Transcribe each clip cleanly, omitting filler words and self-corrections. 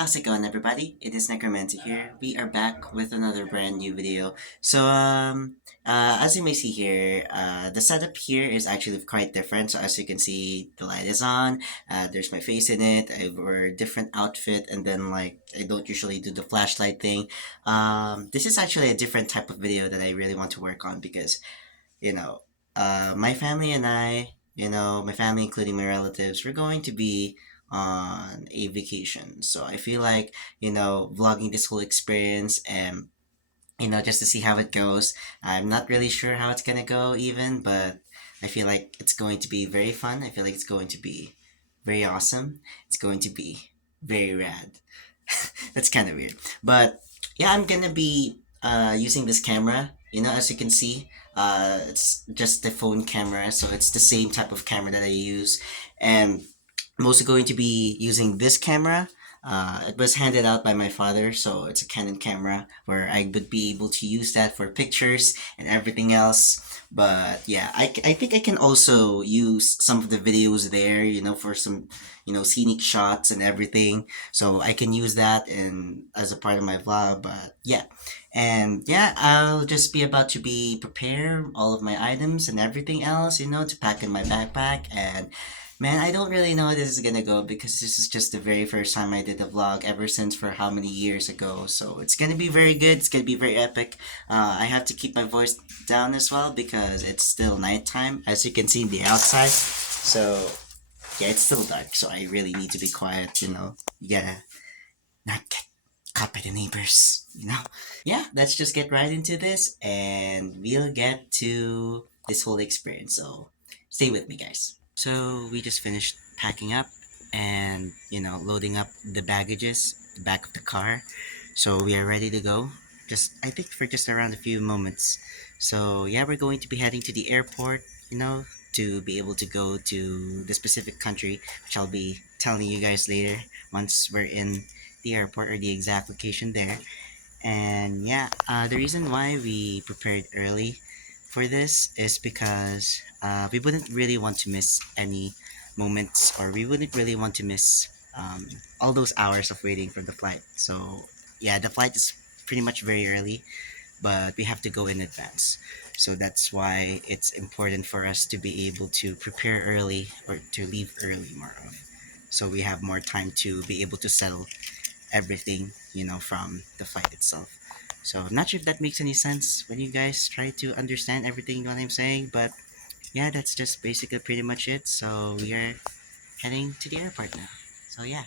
How's it going, everybody? It is NecroMancer here. We are back with another brand new video. As you may see here, the setup here is actually quite different. So as you can see, the light is on. There's my face in it. I wear a different outfit, and then like I don't usually do the flashlight thing. This is actually a different type of video that I really want to work on because you know, my family and I, my family, including my relatives, we're going to be on a vacation. So I feel like, vlogging this whole experience and, just to see how it goes. I'm not really sure how it's gonna go even, but I feel like it's going to be very fun. I feel like it's going to be very awesome. It's going to be very rad. That's kind of weird. But yeah, I'm gonna be using this camera. As you can see, it's just the phone camera, so it's the same type of camera that I use, and I'm also going to be using this camera. It was handed out by my father, so it's a Canon camera where I would be able to use that for pictures and everything else. But yeah, I think I can also use some of the videos there, for some, scenic shots and everything. So I can use that in as a part of my vlog. But yeah, and yeah, I'll just be about to be prepare all of my items and everything else, to pack in my backpack. And man, I don't really know how this is gonna go because this is just the very first time I did a vlog ever since for how many years ago. So it's gonna be very good. It's gonna be very epic. I have to keep my voice down as well because it's still nighttime, as you can see in the outside. So yeah, it's still dark. So I really need to be quiet. You gotta not get caught by the neighbors. Yeah. Let's just get right into this, and we'll get to this whole experience. So stay with me, guys. So we just finished packing up and loading up the baggages, the back of the car. So we are ready to go. Just I think for just around a few moments. So yeah, we're going to be heading to the airport, to be able to go to the specific country, which I'll be telling you guys later once we're in the airport or the exact location there. And yeah, the reason why we prepared early for this is because we wouldn't really want to miss any moments, or we wouldn't really want to miss all those hours of waiting for the flight. So yeah, the flight is pretty much very early, but we have to go in advance. So that's why it's important for us to be able to prepare early or to leave early more of. So we have more time to be able to settle everything, from the flight itself. So I'm not sure if that makes any sense when you guys try to understand everything what I'm saying, but yeah, that's just basically pretty much it. So we are heading to the airport now. So yeah.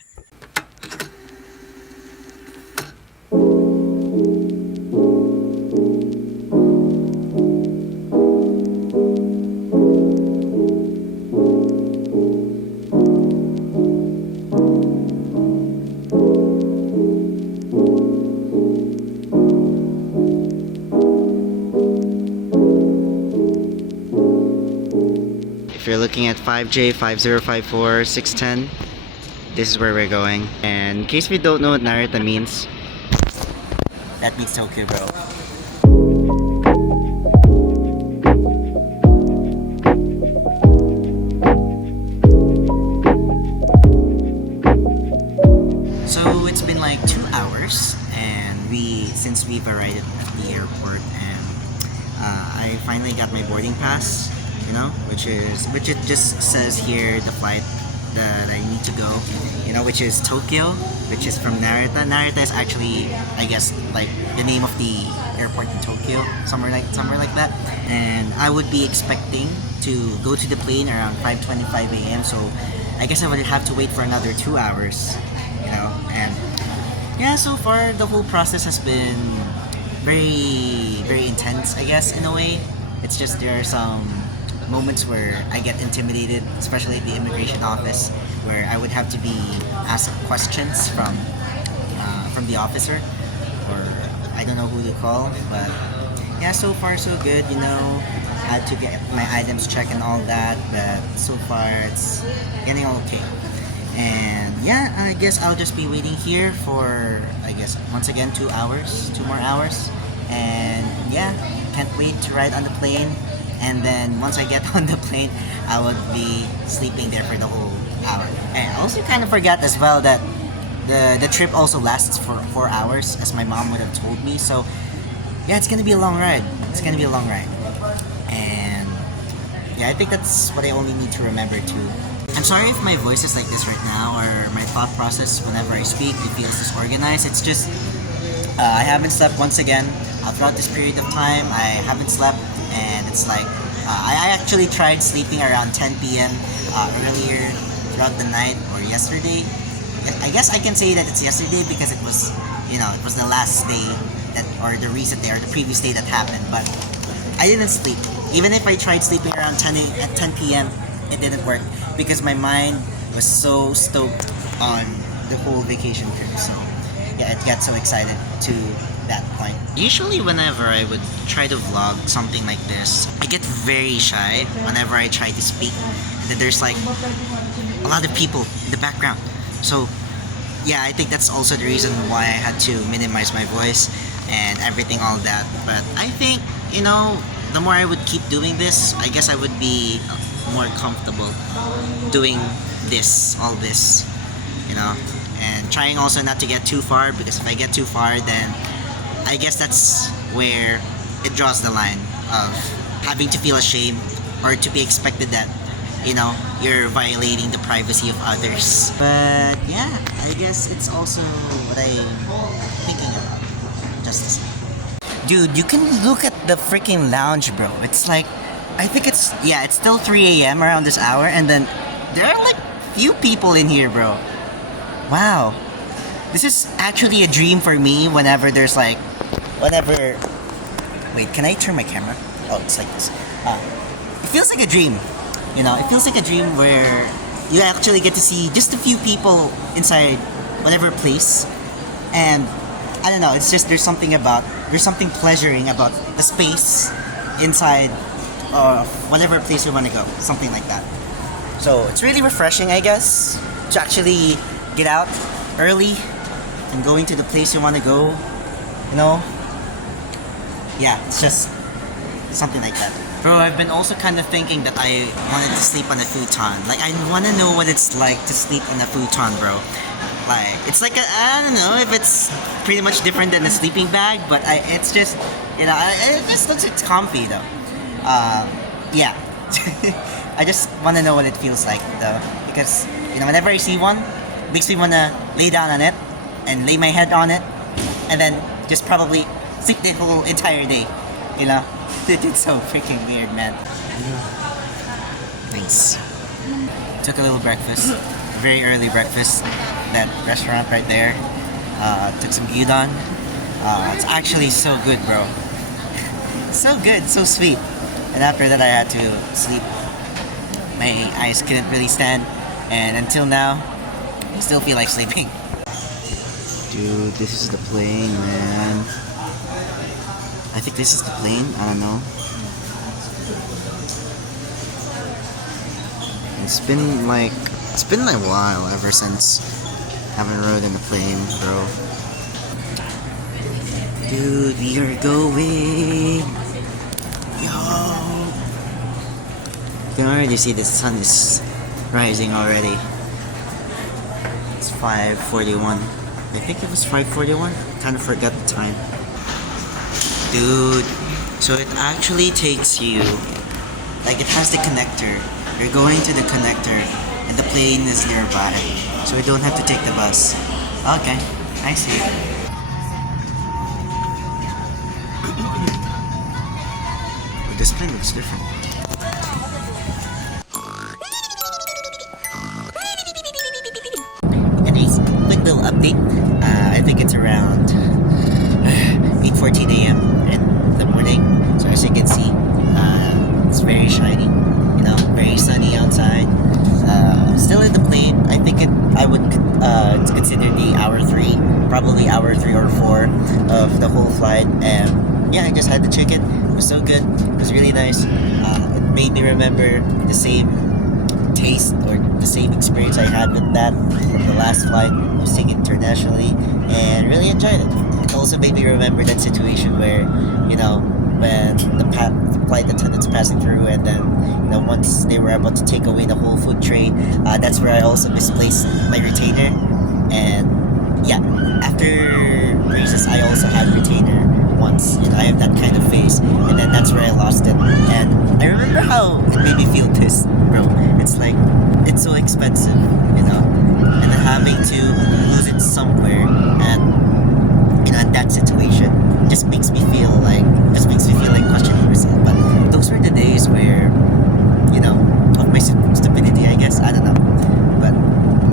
If you're looking at 5J5054-610, this is where we're going. And in case we don't know what Narita means, that means Tokyo, bro. So it's been like 2 hours, and since we've arrived at the airport, and I finally got my boarding pass, which it just says here the flight that I need to go, which is Tokyo, which is from Narita. Narita is actually, I guess, like the name of the airport in Tokyo, somewhere like that. And I would be expecting to go to the plane around 5:25 a.m. So I guess I would have to wait for another 2 hours, and yeah, so far the whole process has been very, very intense, I guess, in a way. It's just there are some moments where I get intimidated, especially at the immigration office, where I would have to be asked questions from the officer, or I don't know who to call. But yeah, so far so good. Had to get my items checked and all that, but so far it's getting okay. And yeah, I guess I'll just be waiting here for, I guess, once again 2 hours, 2 more hours, and yeah, can't wait to ride on the plane. And then once I get on the plane, I would be sleeping there for the whole hour. And I also kind of forgot as well that the trip also lasts for 4 hours, as my mom would have told me. So yeah, it's gonna be a long ride. It's gonna be a long ride, and yeah, I think that's what I only need to remember too. I'm sorry if my voice is like this right now, or my thought process whenever I speak, it feels disorganized. It's just I haven't slept once again throughout this period of time. I haven't slept, and it's like I actually tried sleeping around 10 p.m. Earlier throughout the night, or yesterday. I guess I can say that it's yesterday because it was, it was the last day that, or the recent day, or the previous day that happened. But I didn't sleep. Even if I tried sleeping around 10 p.m., it didn't work because my mind was so stoked on the whole vacation trip. So yeah, it got so excited to that point. Usually whenever I would try to vlog something like this, I get very shy whenever I try to speak. And there's like a lot of people in the background. So yeah, I think that's also the reason why I had to minimize my voice and everything, all that. But I think, the more I would keep doing this, I guess I would be more comfortable doing all this, and trying also not to get too far, because if I get too far, then I guess that's where it draws the line of having to feel ashamed, or to be expected that, you're violating the privacy of others. But yeah, I guess it's also what I'm thinking about. Just the same. Dude, you can look at the freaking lounge, bro. It's like, I think it's still 3 a.m. around this hour, and then there are like few people in here, bro. Wow. This is actually a dream for me whenever there's like, wait, can I turn my camera? Oh, it's like this. It feels like a dream. It feels like a dream where you actually get to see just a few people inside whatever place. And I don't know, it's just there's something pleasuring about the space inside whatever place we want to go. Something like that. So it's really refreshing, I guess, to actually get out early and going to the place you want to go. Yeah, it's just something like that. Bro, I've been also kind of thinking that I wanted to sleep on a futon. Like, I want to know what it's like to sleep on a futon, bro. Like, it's like I don't know if it's pretty much different than a sleeping bag, but it's just, it just looks, it's comfy though. Yeah. I just want to know what it feels like though, because, whenever I see one, it makes me want to lay down on it and lay my head on it, and then just probably sleep the whole entire day, It's so freaking weird, man. Nice. Took a little breakfast, very early breakfast, that restaurant right there. Took some gyudon. It's actually so good, bro. So good, so sweet. And after that, I had to sleep. My eyes couldn't really stand, and until now, I still feel like sleeping. Dude, this is the plane, man. I think this is the plane. I don't know. It's been a while ever since I haven't rode in a plane, bro. Dude, we are going. Yo. You can already see the sun is rising already. It's 5:41. I think it was 5:41. Kind of forgot the time. Dude, so it actually takes you, like, it has the connector. You're going to the connector and the plane is nearby, so we don't have to take the bus. Okay, I see. But this plane looks different. Anyways, quick little update. I think it's around 8:14 a.m. in the morning. So as you can see, it's very shiny, very sunny outside. Still in the plane. I think I would consider the probably hour 3 or 4 of the whole flight. And yeah, I just had the chicken. It was so good. It was really nice. It made me remember the same taste or the same experience I had with that from the last flight. I was taken internationally and really enjoyed it. It also made me remember that situation where, when the flight attendants passing through, and then, once they were able to take away the whole food tray, that's where I also misplaced my retainer. And where I lost it. And I remember how it made me feel pissed, bro. It's like, it's so expensive, you know? And then having to lose it somewhere at, you know, in that situation just makes me feel like questioning myself. But those were the days where, you know, of my stupidity, I guess. I don't know. But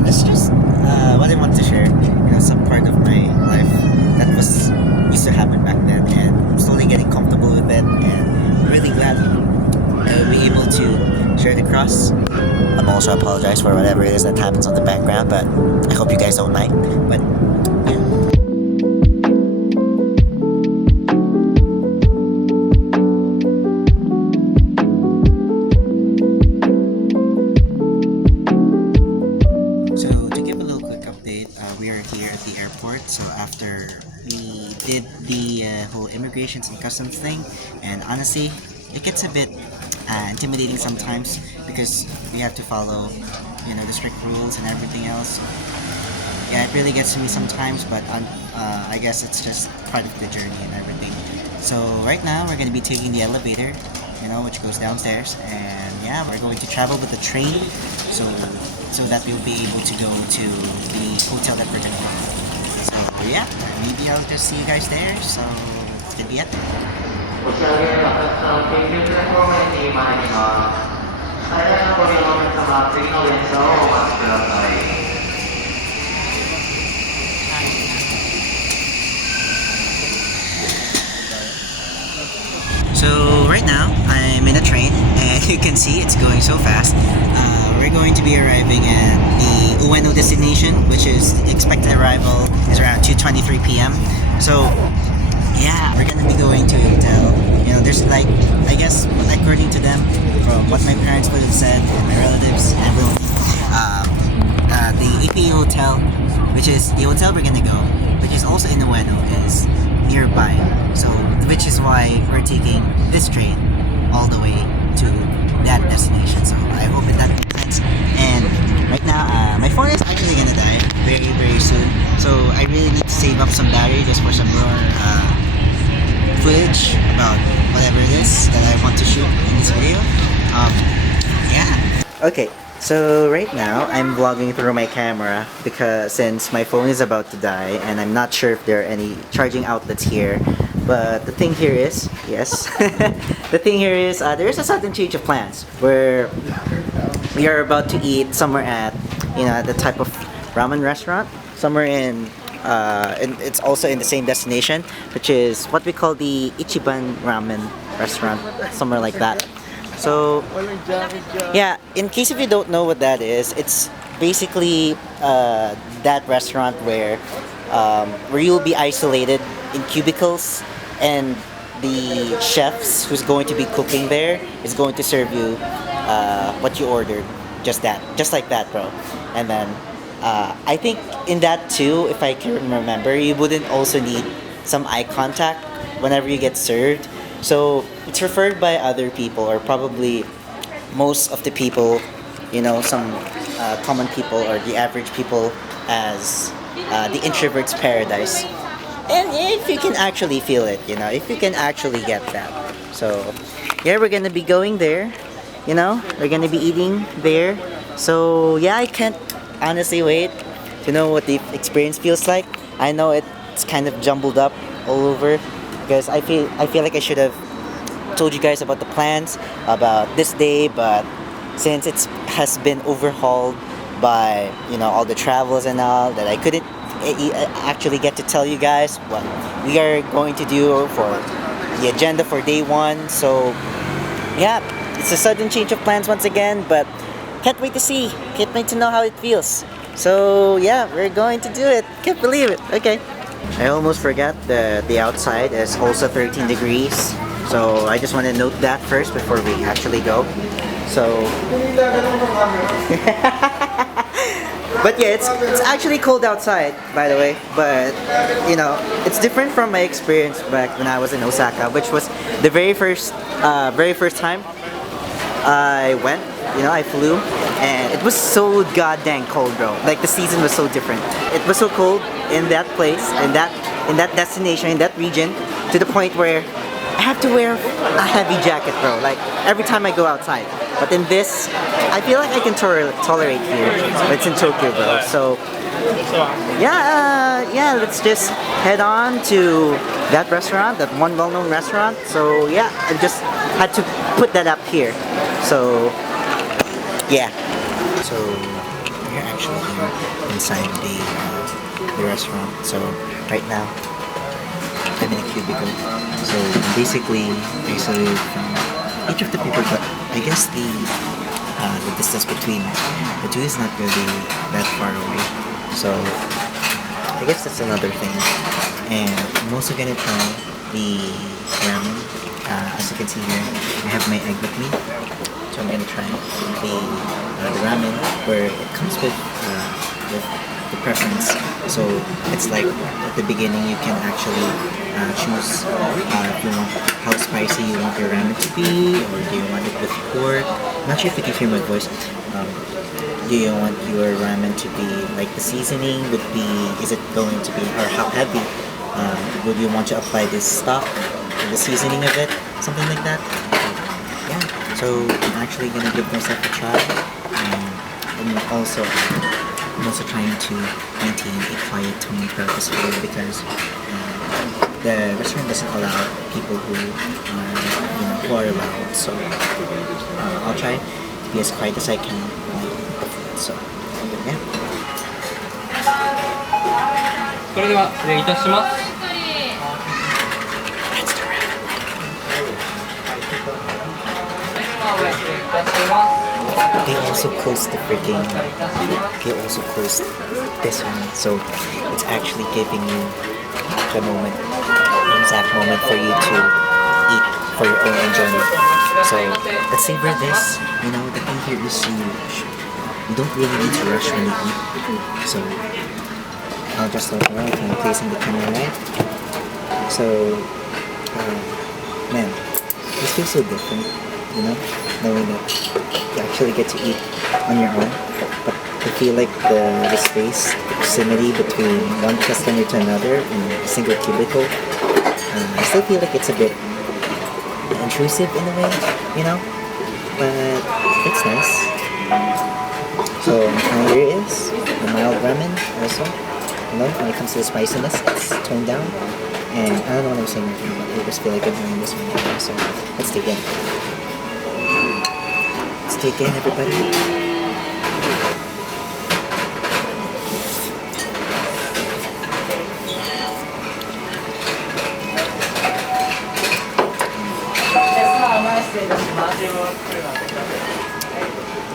that's just what I want to share. You know, some part of my life that was used to happen back then, and I'm slowly getting comfortable with it, and I'm really glad I'll be able to share it across. I'm also apologize for whatever it is that happens on the background, but I hope you guys don't mind. But so to give a little quick update, we are here at the airport. So after we did the whole immigrations and customs thing, and honestly, it gets a bit intimidating sometimes because we have to follow, you know, the strict rules and everything else. Yeah, it really gets to me sometimes, but I guess it's just part of the journey and everything. So right now we're gonna be taking the elevator, you know, which goes downstairs, and yeah, we're going to travel with the train, so that we'll be able to go to the hotel that we're gonna go. So yeah, maybe I'll just see you guys there. So it's gonna be it. お仕上げではたくさん京急線方面に参ります。最大のご利用のお客様、次の電車をお待ちください。So right now I'm in a train, and you can see it's going so fast. We're going to be arriving at the Ueno destination, which is expected arrival is around 2:23 p.m. So yeah, we're gonna be going to a hotel. You know, there's like, I guess, according to them, from what my parents would have said and my relatives, everyone, the APA hotel, which is the hotel we're gonna go, which is also in Ueno, is nearby. So, which is why we're taking this train all the way to that destination. So I hope that makes sense. And right now, my phone is actually gonna die very, very soon. So I really need to save up some battery just for some more footage about whatever it is that I want to shoot in this video. Yeah. Okay, so right now I'm vlogging through my camera because since my phone is about to die and I'm not sure if there are any charging outlets here. But the thing here is, yes, the thing here is there is a sudden change of plans where we are about to eat somewhere at, you know, the type of ramen restaurant somewhere in and it's also in the same destination, which is what we call the Ichiran Ramen restaurant, somewhere like that. So yeah, in case if you don't know what that is, it's basically that restaurant where you'll be isolated in cubicles, and the chefs who's going to be cooking there is going to serve you what you ordered, just like that, bro. And then I think in that too, if I can remember, you wouldn't also need some eye contact whenever you get served. So it's referred by other people, or probably most of the people, you know, some common people or the average people, as the introvert's paradise. And if you can actually feel it, you know, if you can actually get that. So yeah, we're gonna be going there, you know, we're gonna be eating there. So yeah, I can't honestly wait to know what the experience feels like. I know it's kind of jumbled up all over because I feel like I should have told you guys about the plans about this day, but since it has been overhauled by, you know, all the travels and all that, I couldn't actually get to tell you guys what we are going to do for the agenda for day one. So yeah, it's a sudden change of plans once again, but can't wait to see, can't wait to know how it feels. So yeah, we're going to do it. Can't believe it. Okay, I almost forgot that the outside is also 13 degrees, so I just want to note that first before we actually go. So but yeah, it's actually cold outside, by the way. But you know, it's different from my experience back when I was in Osaka, which was the very first time I went. You know, I flew, and it was so goddamn cold, bro. Like the season was so different. It was so cold in that place, in that destination, in that region, to the point where I have to wear a heavy jacket, bro. Like every time I go outside. But in this, I feel like I can tolerate here. But it's in Tokyo, bro. So yeah, yeah. Let's just head on to that restaurant, that one well-known restaurant. So yeah, I just had to put that up here. So yeah. So we're actually here inside the restaurant. So right now I'm in a cubicle. So basically I serve from each of the people, but I guess the distance between the two is not really that far away. So I guess that's another thing. And I'm also gonna try the ramen. As you can see here, I have my egg with me. So I'm gonna try the ramen, where it comes with the preference. So it's like at the beginning you can actually choose if you want how spicy you want your ramen to be, or do you want it with pork. I'm not sure if you can hear my voice. Do you want your ramen to be like the seasoning would be? Is it going to be, or how heavy? Would you want to apply this stock, the seasoning of it, something like that? Yeah. So I'm actually gonna give myself a try, and I'm also trying to maintain a quiet tone purposefully because the restaurant doesn't allow people who are loud. So I'll try to be as quiet as I can. So yeah. それでは失礼いたします。 They also closed the freaking. They also closed this one, so it's actually giving you the moment, the exact moment for you to eat for your own enjoyment. So let's savor this. You know, the thing here is you don't really need to rush when you eat. So I'll just let you know if I'm placing the camera right. So man, this feels so different. You know, knowing that you actually get to eat on your own, but I feel like the space, the proximity between one customer to another in a single cubicle, I still feel like it's a bit intrusive in a way, you know, but it's nice. So here is the mild ramen also, you know, when it comes to the spiciness, it's toned down, and I don't know what I'm saying right now, but I just feel like I'm doing this one right now, so let's dig in. Take in, everybody.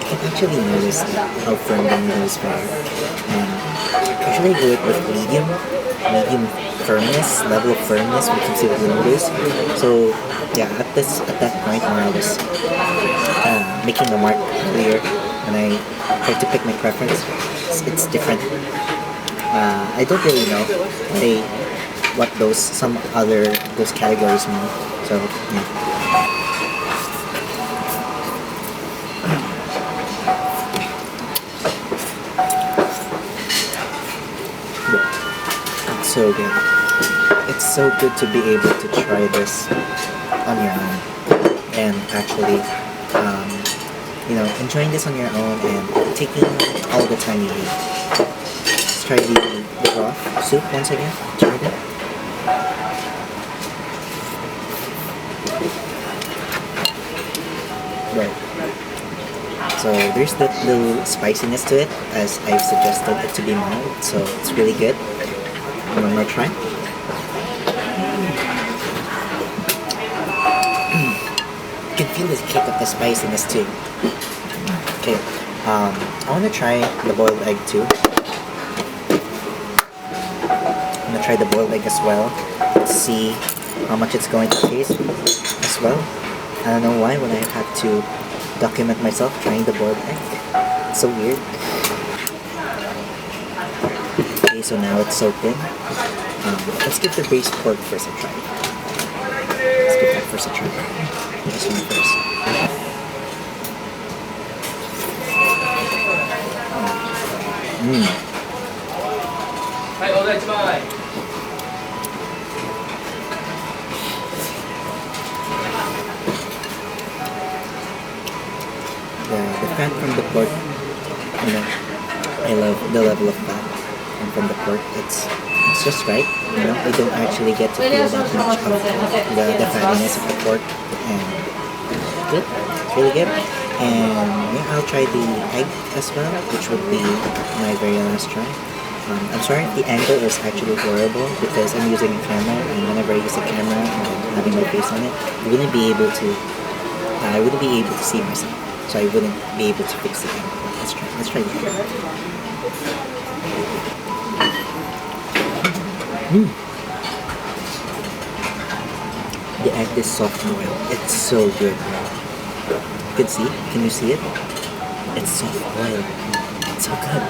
I can actually notice how firm the noodle is very. Usually do it with medium firmness, level of firmness when it comes to the noodles. So yeah, at that point when I was making the mark clear and I tried to pick my preference, it's different. I don't really know what those categories mean. So yeah. It's so good. It's so good to be able to try this on your own and actually enjoying this on your own and taking all the time you need. Let's try the broth soup once again. Try it. Right. So there's that little spiciness to it, as I've suggested it to be mild, so it's really good. One more try. You can feel the kick of the spiciness too. Okay, I want to try the boiled egg too. I'm going to try the boiled egg as well. Let's see how much it's going to taste as well. I don't know why when I have to document myself trying the boiled egg. It's so weird. Okay, so now it's soaked in. Let's give the braised pork first a try. Let's give that first a try. This one first. fan from the pork. You know, I love the level of fat, and from the pork, it's just right. You know, you don't actually get to feel that much of the fattiness of the pork, and good. It's really good. And yeah, I'll try the egg as well, which would be my very last try. I'm sorry if the angle is actually horrible because I'm using a camera, and whenever I use a camera and having my face on it, I wouldn't be able to see myself, so I wouldn't be able to fix the angle. Let's try the egg. The egg is soft boiled. It's so good. You can see? Can you see it? It's soft boiled. It's so good.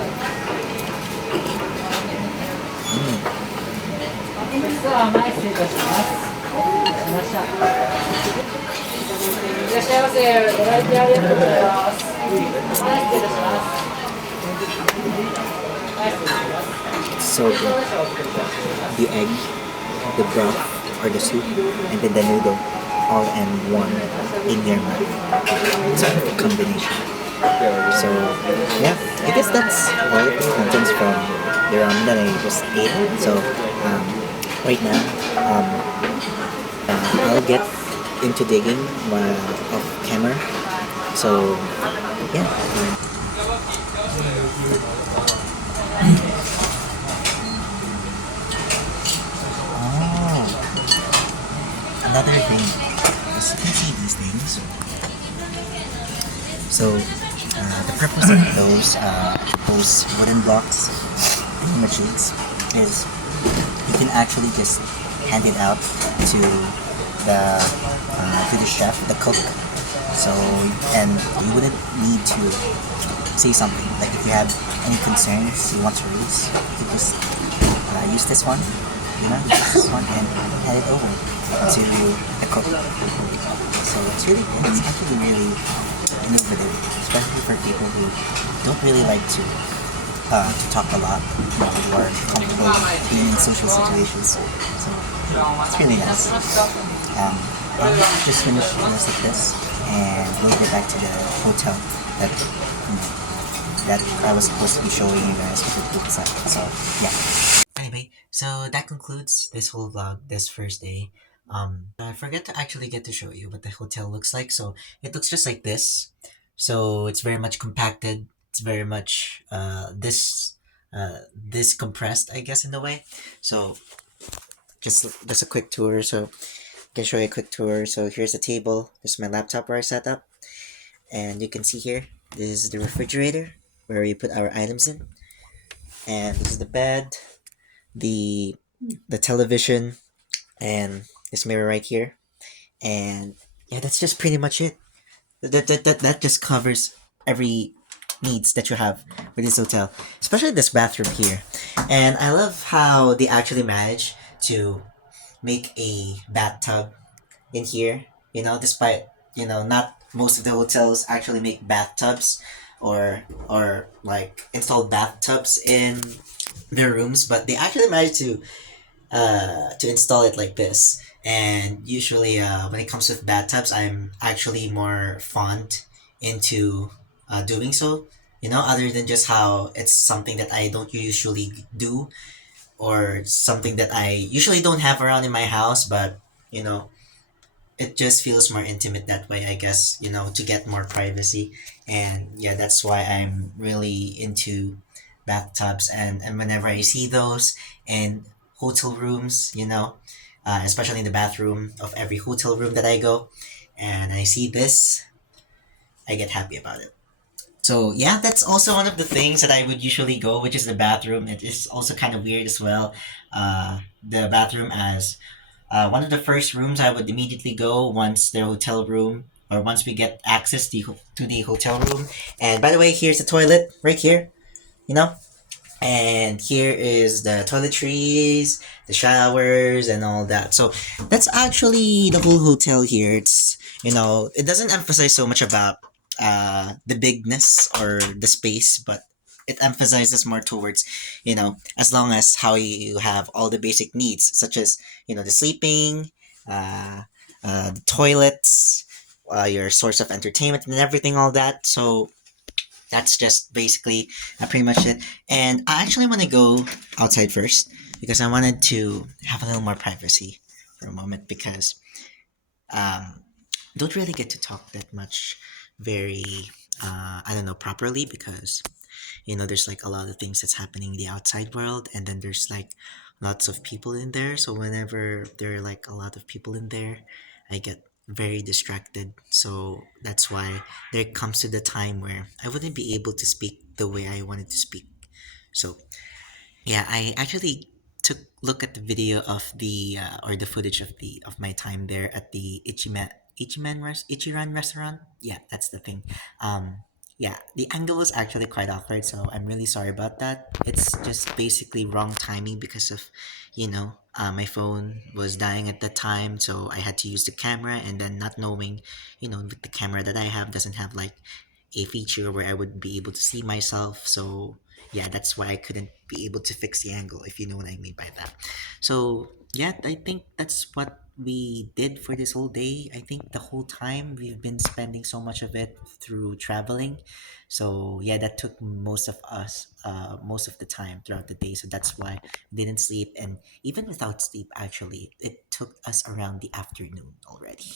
It's so good. The egg, the broth, or the soup, and then the noodle, all in one in your mouth. It's a perfect combination. So yeah, I guess that's all of the contents from the ramen that I just ate. So right now, I'll get into digging off camera. So yeah. Another thing, as you can see these things. So the purpose of those wooden blocks and machines is you can actually just hand it out to the chef, the cook. So and you wouldn't need to say something. Like if you have any concerns you want to raise, you could just use this one, use this one and hand it over to the cook. So it's really good. It's actually really innovative, especially for people who don't really like to talk a lot, who are comfortable being in social situations. So it's really nice. I'll just finish the rest of this and we'll get back to the hotel that I was supposed to be showing you guys what it looks like. So yeah. Anyway, so that concludes this whole vlog, this first day. I forgot to actually get to show you what the hotel looks like. So it looks just like this. So it's very much compacted. It's very much this compressed, I guess, in a way. So just a quick tour. So I can show you a quick tour. So here's the table. This is my laptop where I set up, and you can see here this is the refrigerator where we put our items in, and this is the bed, the television, and this mirror right here. And yeah, that's just pretty much it. That just covers every needs that you have with this hotel, especially this bathroom here. And I love how they actually manage to make a bathtub in here, despite not most of the hotels actually make bathtubs or like installed bathtubs in their rooms, but they actually manage to install it like this. And usually when it comes with bathtubs, I'm actually more fond into doing so, other than just how it's something that I don't usually do, or something that I usually don't have around in my house. But it just feels more intimate that way, I guess, to get more privacy. And yeah, that's why I'm really into bathtubs. And whenever I see those in hotel rooms, especially in the bathroom of every hotel room that I go, and I see this, I get happy about it. So yeah, that's also one of the things that I would usually go, which is the bathroom. It is also kind of weird as well. The bathroom as one of the first rooms I would immediately go once the hotel room, or once we get access to the hotel room. And by the way, here's the toilet right here, and here is the toiletries, the showers, and all that. So that's actually the whole hotel here. It's it doesn't emphasize so much about the bigness or the space, but it emphasizes more towards as long as how you have all the basic needs, such as the sleeping, the toilets, your source of entertainment and everything, all that. So that's just basically pretty much it. And I actually want to go outside first because I wanted to have a little more privacy for a moment because um, don't really get to talk that much very I don't know properly because there's like a lot of things that's happening in the outside world, and then there's like lots of people in there. So whenever there are like a lot of people in there, I get very distracted. So that's why there comes to the time where I wouldn't be able to speak the way I wanted to speak. So yeah, I actually took look at the video of the or the footage of the of my time there at the Ichiran restaurant. Yeah, that's the thing. Yeah, the angle was actually quite awkward, so I'm really sorry about that. It's just basically wrong timing because of, my phone was dying at the time, so I had to use the camera, and then not knowing, the camera that I have doesn't have like a feature where I would be able to see myself. So yeah, that's why I couldn't be able to fix the angle, if you know what I mean by that. So yeah, I think that's what we did for this whole day. I think the whole time we've been spending so much of it through traveling. So yeah, that took most of us, most of the time throughout the day. So that's why we didn't sleep, and even without sleep, actually, it took us around the afternoon already.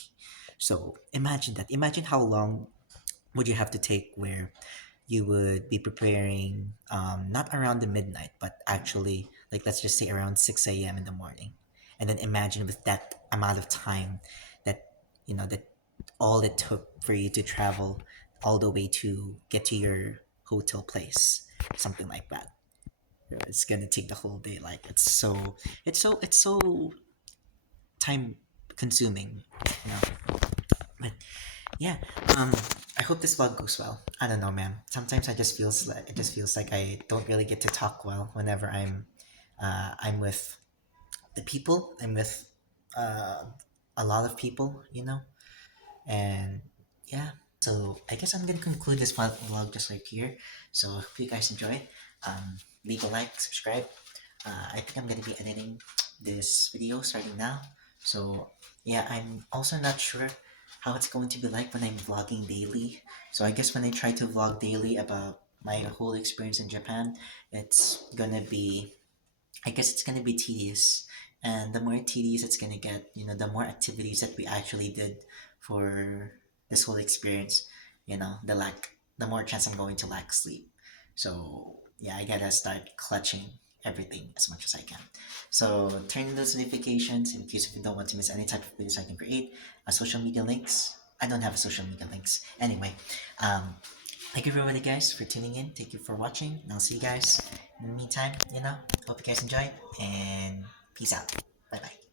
So imagine that. Imagine how long would you have to take where you would be preparing not around the midnight but actually like let's just say around 6 a.m. in the morning, and then imagine with that amount of time that that all it took for you to travel all the way to get to your hotel place, something like that. It's gonna take the whole day. Like it's so time consuming, you know but yeah, um, I hope this vlog goes well. I don't know, man. Sometimes it just feels like I don't really get to talk well whenever I'm with the people. I'm with uh, a lot of people, and yeah. So I guess I'm gonna conclude this vlog just right here. So I hope you guys enjoyed. Leave a like, subscribe. I think I'm gonna be editing this video starting now. So yeah, I'm also not sure how it's going to be like when I'm vlogging daily. So I guess when I try to vlog daily about my whole experience in Japan, it's gonna be I guess it's gonna be tedious. And the more tedious it's gonna get, the more activities that we actually did for this whole experience, the more chance I'm going to lack sleep. So yeah, I gotta start clutching everything as much as I can. So turn on those notifications in case if you don't want to miss any type of videos I can create. Social media links. I don't have a social media links. Anyway, um, thank you everybody guys for tuning in. Thank you for watching. And I'll see you guys in the meantime, hope you guys enjoyed and peace out. Bye bye.